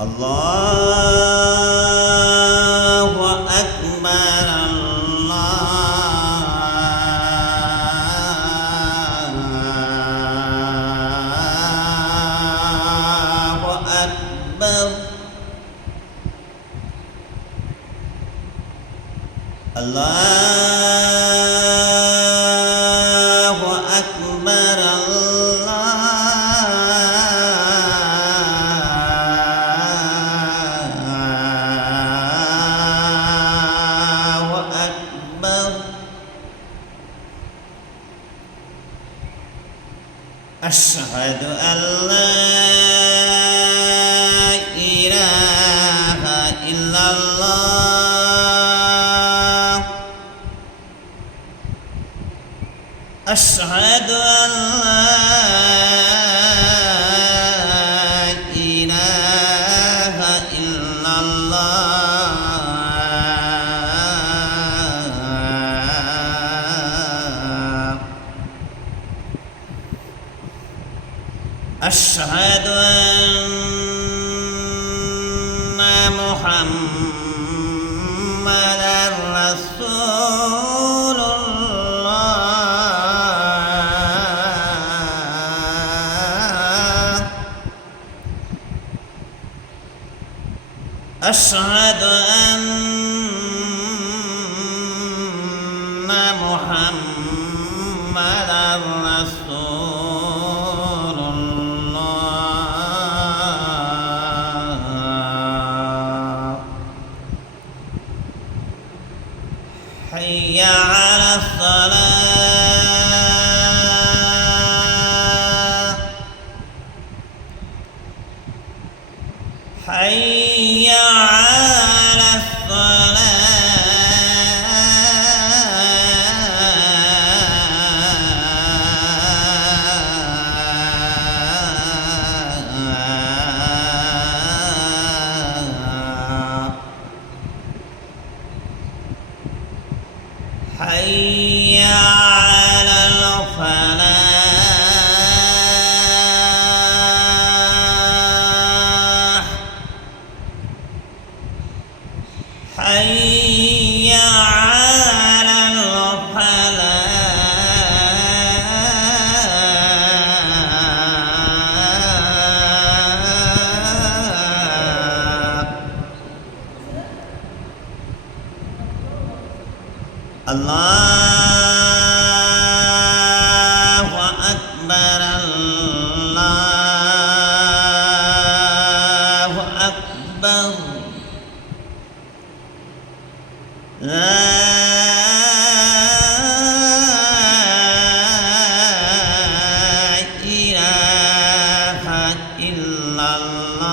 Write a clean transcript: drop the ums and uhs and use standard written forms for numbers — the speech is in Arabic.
الله أكبر الله أكبر الله أكبر الله أكبر أشهد أن لا إله إلا الله أشهد أن لا إله إلا الله أشهد أن محمدًا رسول الله أشهد أن محمدًا رسول الله حي على الصلاة حي على الصلاة حي على الفلاح حي على الفلاح الله أكبر الله أكبر لا إله إلا الله